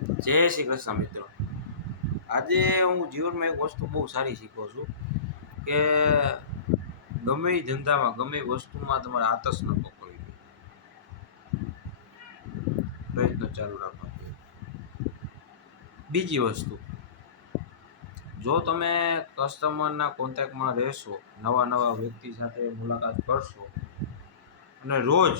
જય શ્રી કૃષ્ણ મિત્રો. આજે હું જીવનમાં એક વસ્તુ બહુ સારી શીખો છું કે ગમે એ ધંધામાં ગમે એ વસ્તુમાં તમારે આતસ ન પકડવી જોઈએ, પ્રયત્ન ચાલુ રાખવા જોઈએ. બીજી વસ્તુ, જો તમે કસ્ટમરના કોન્ટેક્ટમાં રહેશો, નવા નવા વ્યક્તિ સાથે મુલાકાત કરશો અને રોજ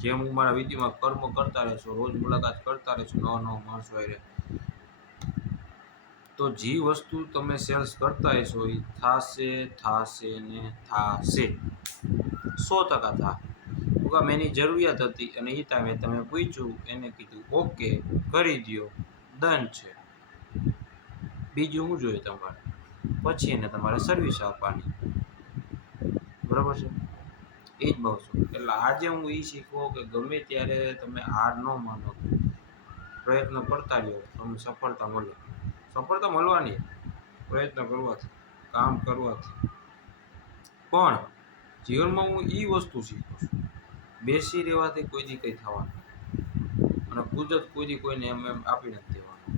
જેમ હું મારા વિધિમાં કર્મ કરતા રહેશો, રોજ મુલાકાત કરતા રહેશો નવા નવા માણસો હારે, તો જે વસ્તુ તમે સેલ્સ કરતા હશો એ થાશે ને થાશે. 100% થા. કામ એની જરૂરિયાત હતી અને એ ટાઈમે તમે પૂછ્યું, એને કીધું ઓકે કરી દો, ડન છે. બીજું શું જોઈએ તમારે? પછી એને તમારે સર્વિસ આપવાની, બરાબર છે. એ જ બહુ છું. એટલે આજે હું એ શીખવો કે ગમે ત્યારે તમે હાર ન માનો, પ્રયત્ન કરતા રહ્યો, તમને સફળતા મળે. સફળતા મળવાની, પ્રયત્ન કરવાથી, કામ કરવાથી. પણ જીવનમાં હું એ વસ્તુ શીખું છું, બેસી રહેવાથી કોઈ દી કંઈ થવાનું અને કુદરત કોઈ દી કોઈને એમ આપી નથી દેવાનું.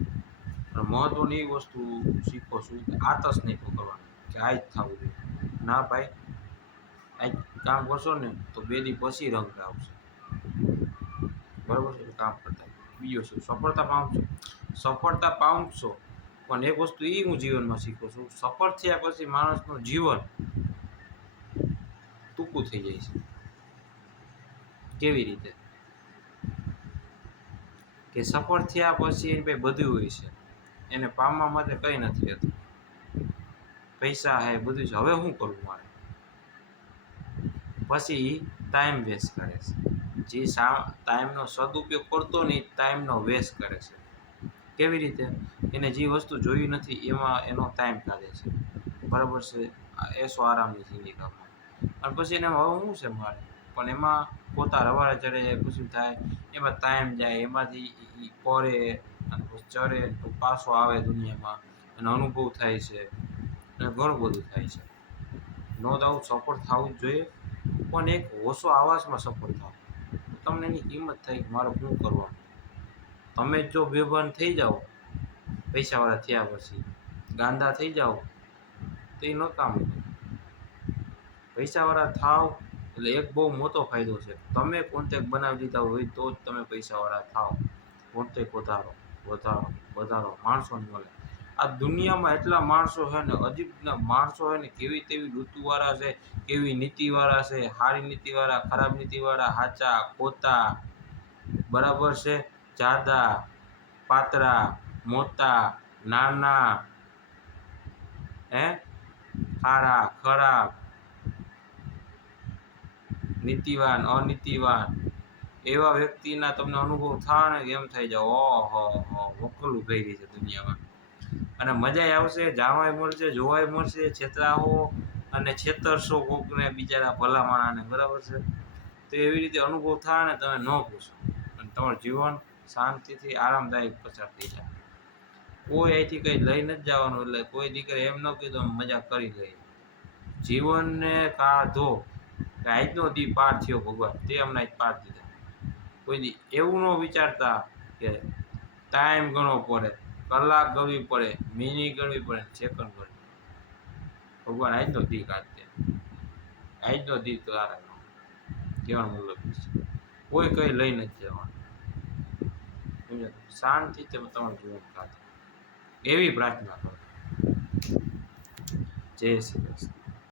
અને મહત્ત્વની એ વસ્તુ શીખો છું કે આતસ નહીં પકડવાની કે આ જ થવું જોઈએ. ના ભાઈ, આ કામ કરશો ને તો 2 દી પછી રંગ આવશે, બરાબર છે. કામ કરતા બીજો શું સફળતા પામશો, સફળતા પામશો. પણ એક વસ્તુ એ હું જીવનમાં શીખું છું, સફળ થયા પછી માણસનું જીવન ટૂંકું થઈ જાય છે. કેવી રીતે? કે સફળ થયા પછી એની પાસે બધું હોય છે, એને પામવા માટે કંઈ નથી રહેતું. પૈસા હે, બધું છે. હવે શું કરવું મારે? પછી એ ટાઈમ વેસ્ટ કરે છે. જે ટાઈમનો સદુપયોગ કરતો ને એ ટાઈમનો વેસ્ટ કરે છે. કેવી રીતે? એને જે વસ્તુ જોઈ નથી એમાં એનો ટાઈમ કાઢે છે, બરાબર છે. એસો આરામની જિંદગીમાં. અને પછી એને હવે શું છે મારે? પણ એમાં પોતા રવાડે ચડે જાય, પછી થાય એમાં ટાઈમ જાય, એમાંથી પડે અને પછી ચડે તો પાછો આવે દુનિયામાં અને અનુભવ થાય છે અને ઘણું બધું થાય છે. નો ડાઉટ સફળ થવું જ જોઈએ, પણ એક ઓછો આવાસમાં સફળ થાવ. તમને એની કિંમત થાય કે મારે શું કરવાનું. તમે જો બેભાન થઈ જાઓ, પૈસાવાળા થયા પછી ગાંડા થઈ જાઓ તો એ નકામું. પૈસાવાળા થાવ એટલે એક બહુ મોટો ફાયદો છે, તમે કોન્ટેક્ટ બનાવી દીધા હોય તો જ તમે પૈસાવાળા થાવ. કોન્ટેક્ટ વધારો માણસોને મળે. આ દુનિયામાં એટલા માણસો છે ને, અજીબના માણસો છે ને, કેવી તેવી ઋતુવાળા છે, કેવી નીતિવાળા છે, સારી નીતિવાળા, ખરાબ નીતિવાળા, સાચા ખોટા, બરાબર છે. જાડા પાતળા, મોટા નાના, સારા ખરાબ, નીતિવાન અનીતિવાન, એવા વ્યક્તિના તમને અનુભવ થાય ને એમ થઈ જાય ઓહો વકલું ભરી છે દુનિયામાં. અને મજા આવશે, જાણવાય મળશે, જોવાય મળશે, છેતરાવો અને છેતરશો કોકને બિચારા ભલા માણાને, બરાબર છે. તો એવી રીતે અનુભવ થાય ને તમે ન પૂછો, અને તમારું જીવન શાંતિથી આરામદાયક પસાર થઈ જાય. કોઈ અહીંથી કંઈ લઈ નથી જવાનું, એટલે કોઈ દીકરી એમ ન કીધું મજા કરી લઈ. જીવનને કાઢો કે આજનો દી પાર થયો ભગવાન, તે અમને આજ પાર દીધા. કોઈ દી એવું ન વિચારતા કે ટાઈમ ગણવો પડે, કલાક ગણવી પડે, મિનિટ ગણવી પડે, સેકન્ડ ગણવી. ભગવાન આજનો દી કાઢ દે, આજનો દી તારા કહેવાનો મતલબ છે. કોઈ કંઈ લઈ નથી જવાનું. શાંતિથી તમે તમારું જીવન કાઢો એવી પ્રાર્થના કરો. જય શ્રી કૃષ્ણ.